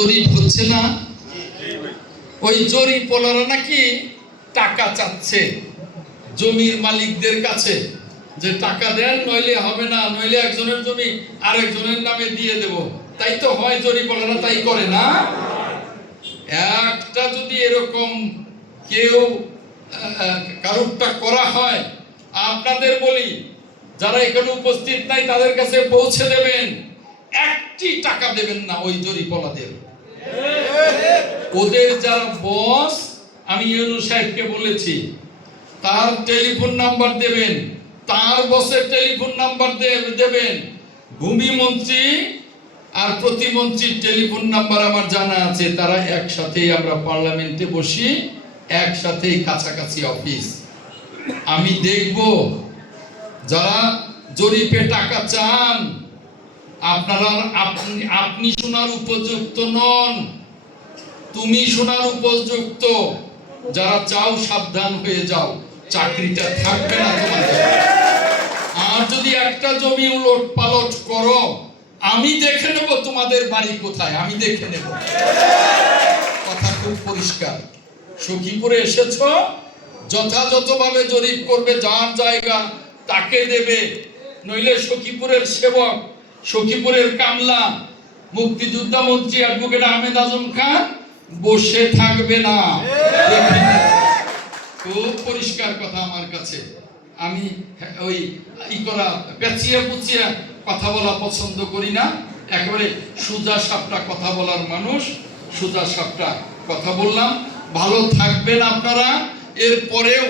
জরিপ হচ্ছে না? ওই জরিপওয়ালারা নাকি টাকা চাচ্ছে জমির মালিকদের কাছে, যে টাকা দেন নইলে হবে না, নইলে একজনের জমি আরেকজনের নামে দিয়ে দেব। তাই তো হয়, জরিপওয়ালারা তাই করে না? একটা যদি এরকম কেউ কারুরটা করা হয়, আপনাদের বলি যারা এখানে উপস্থিত নাই তাদের কাছে পৌঁছে দেবেন, একটি টাকা দেবেন না ওই জরিপওয়ালাদের। ওদের যারা বস, আমি ইউনূস সাহেবকে বলেছি তার টেলিফোন নাম্বার দেবেন, তার বসের টেলিফোন নাম্বার দেবেন। ভূমি মন্ত্রী আর প্রতিমন্ত্রীর টেলিফোন নাম্বার আমার জানা আছে, তারা একসাথেই আমরা পার্লামেন্টে বসি, একসাথেই কাছাকাছি অফিস। আমি দেখব যারা জরিপে টাকা চান, আপনারা আপনি শোনার উপযুক্ত নন, তুমি শোনার উপযুক্ত। যারা চাও সাবধান হয়ে যাও, চাকরিটা থাকবে না তোমাদের। আর যদি একটা জমি উলট পালট করো, আমি দেখে নেব তোমাদের বাড়ি কোথায়, আমি দেখে নেব। কথা খুব পরিষ্কার। সখীপুরে এসেছো, যথাযথভাবে জরিপ করবে, যার জায়গা তাকে দেবে, নইলে সখীপুরের সেবক, সখীপুরের কামলা, মুক্তিযোদ্ধা মন্ত্রী অ্যাডভোকেট আহমেদ আজম খান বসে থাকবে না। খুব পরিষ্কার কথা আমার কাছে। আমি ওই পেঁচিয়ে পুচিয়ে কথা বলা পছন্দ করি না, একেবারে সোজা সাপটা কথা বলার মানুষ, সোজা সাপটা কথা বললাম। ভালো থাকবেন আপনারা। এরপরেও